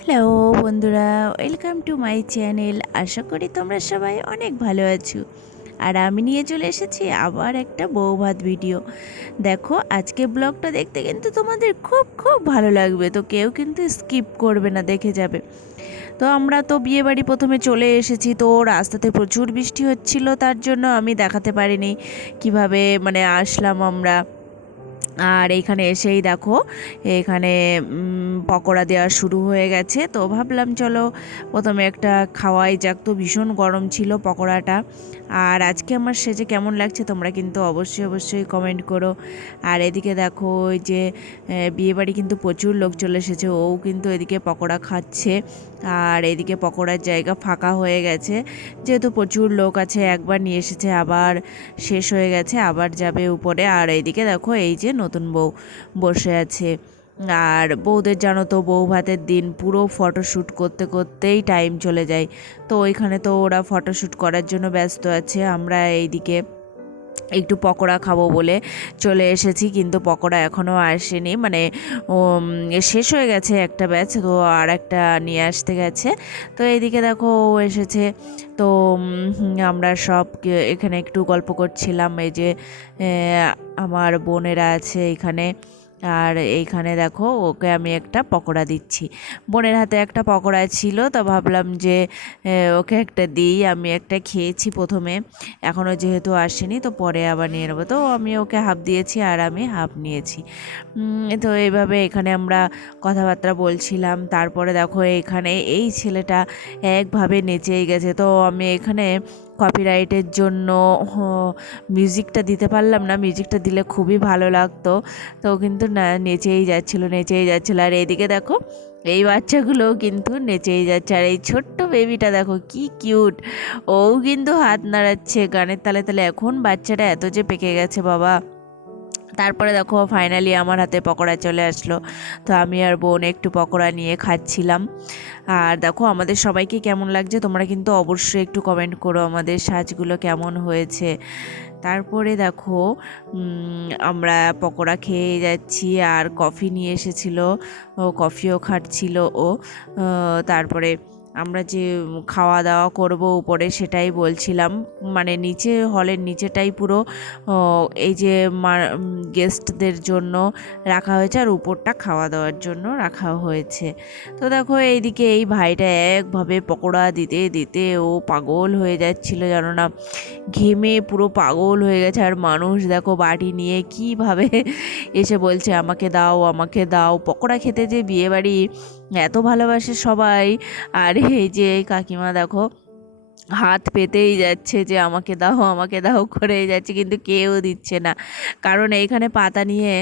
Hello বন্ধুরা, welcome to my channel. আশা করি তোমরা সবাই অনেক ভালো আছো। আর আমি নিয়ে চলে এসেছি আবার একটা বৌভাত ভিডিও। দেখো, আজকে ব্লগটা দেখতে কিন্তু তোমাদের খুব খুব ভালো লাগবে। তো কেউ কিন্তু স্কিপ করবে না, দেখে যাবে। তো আমরা তো বিয়েবাড়ি প্রথমে চলে এসেছি। তো রাস্তাতে প্রচুর বৃষ্টি হচ্ছিল, তার জন্য আমি দেখাতে পারিনি কীভাবে মানে আসলাম আমরা। আর এইখানে এসেই দেখো, এখানে পকোড়া দেওয়া শুরু হয়ে গেছে। তো ভাবলাম চলো প্রথমে একটা খাওয়াই যাক। তো ভীষণ গরম ছিল পকোড়াটা। আর আজকে আমার সেজে কেমন লাগছে তোমরা কিন্তু অবশ্যই অবশ্যই কমেন্ট করো। আর এদিকে দেখো ওই যে বিয়েবাড়ি কিন্তু প্রচুর লোক চলে এসেছে। ও কিন্তু এদিকে পকোড়া খাচ্ছে। আর এদিকে পকোড়ার জায়গা ফাঁকা হয়ে গেছে। যেহেতু প্রচুর লোক আছে, একবার নিয়ে এসেছে, আবার শেষ হয়ে গেছে, আবার যাবে উপরে। আর এইদিকে দেখো এই যে নতুন বউ বসে আছে। আর বউদের জানো তো, বউ ভাতের দিন পুরো ফটোশ্যুট করতে করতেই টাইম চলে যায়। তো ওইখানে তো ওরা ফটোশ্যুট করার জন্য ব্যস্ত আছে। আমরা এইদিকে একটু পকোড়া খাব বলে চলে এসেছি, কিন্তু পকোড়া এখনও আসেনি। মানে শেষ হয়ে গেছে একটা ব্যাচ তো আর একটা নিয়ে আসতে গেছে। তো এইদিকে দেখো ও এসেছে। তো আমরা সব এখানে একটু গল্প করছিলাম। এই যে আমার বোনেরা আছে এখানে। আর এইখানে দেখো ওকে আমি একটা পকোড়া দিচ্ছি। বোনের হাতে একটা পকোড়া ছিল, তো ভাবলাম যে ওকে একটা দিই। আমি একটা খেয়েছি প্রথমে, এখনও যেহেতু আসেনি, তো পরে আবার নিয়ে নেব। তো আমি ওকে হাফ দিয়েছি আর আমি হাফ নিয়েছি। তো এইভাবে এখানে আমরা কথাবার্তা বলছিলাম। তারপরে দেখো এখানে এই ছেলেটা একভাবে নেচেই গেছে। তো আমি এখানে কপিরাইটের জন্য মিউজিকটা দিতে পারলাম না। মিউজিকটা দিলে খুবই ভালো লাগতো। তো কিন্তু না, নেচেই যাচ্ছিল নেচেই যাচ্ছিল। আর এদিকে দেখো, এই বাচ্চাগুলোও কিন্তু নেচেই যাচ্ছে। আর এই ছোট্ট বেবিটা দেখো, কি কিউট ও কিন্তু হাত নাড়াচ্ছে গানের তালে তালে। এখন বাচ্চাটা এত যে পেকে গেছে, বাবা। তারপরে দেখো ফাইনালি আমার হাতে পকোড়া চলে আসলো। তো আমি আর বোন একটু পকোড়া নিয়ে খাচ্ছিলাম। আর দেখো, আমাদের সবাইকে কেমন লাগছে তোমরা কিন্তু অবশ্যই একটু কমেন্ট করো আমাদের সাজগুলো কেমন হয়েছে। তারপরে দেখো আমরা পকোড়া খেয়ে যাচ্ছি আর কফি নিয়ে এসেছিল। ও, কফিও খাচ্ছিল ও। তারপরে আমরা যে খাওয়া দাওয়া করব উপরে সেটাই বলছিলাম। মানে নিচে, হলের নিচেটাই পুরো এই যে গেস্টদের জন্য রাখা হয়েছে আর উপরটা খাওয়া দাওয়ার জন্য রাখা হয়েছে। তো দেখো এইদিকে এই ভাইটা একভাবে পকোড়া দিতে দিতে ও পাগল হয়ে যাচ্ছিল জানো না। ঘেমে পুরো পাগল হয়ে গেছে আর মানুষ দেখো বাটি নিয়ে কীভাবে এসে বলছে, আমাকে দাও আমাকে দাও। পকোড়া খেতে যে বিয়েবাড়ি এত ভালোবাসে সবাই। আর এই যে এই কাকিমা দেখো হাত পেতেই যাচ্ছে যে আমাকে দাও আমাকে দাও করেই যাচ্ছে, কিন্তু কেউ দিচ্ছে না। কারণ এইখানে পাতা নিয়ে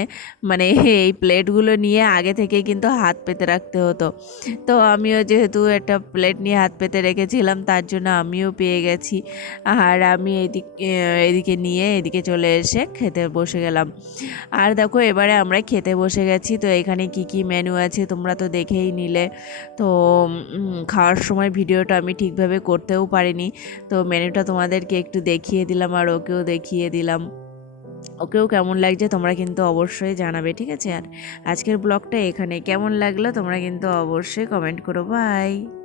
মানে এই প্লেটগুলো নিয়ে আগে থেকে কিন্তু হাত পেতে রাখতে হতো। তো আমিও যেহেতু একটা প্লেট নিয়ে হাত পেতে রেখেছিলাম, তার জন্য আমিও পেয়ে গেছি। আর আমি এদিক এদিকে নিয়ে এদিকে চলে এসে খেতে বসে গেলাম। আর দেখো, এবারে আমরা খেতে বসে গেছি। তো এখানে কি কি মেনু আছে তোমরা তো দেখেই নিলে। তো খাওয়ার সময় ভিডিওটা আমি ঠিকভাবে করতেও পারিনি। তো মেনুটা তোমাদেরকে একটু দেখিয়ে দিলাম আর ওকেও দেখিয়ে দিলাম। ওকেও কেমন লাগছে তোমরা কিন্তু অবশ্যই জানাবে, ঠিক আছে? আর আজকের ব্লগটা এখানে কেমন লাগল তোমরা কিন্তু অবশ্যই কমেন্ট করো। বাই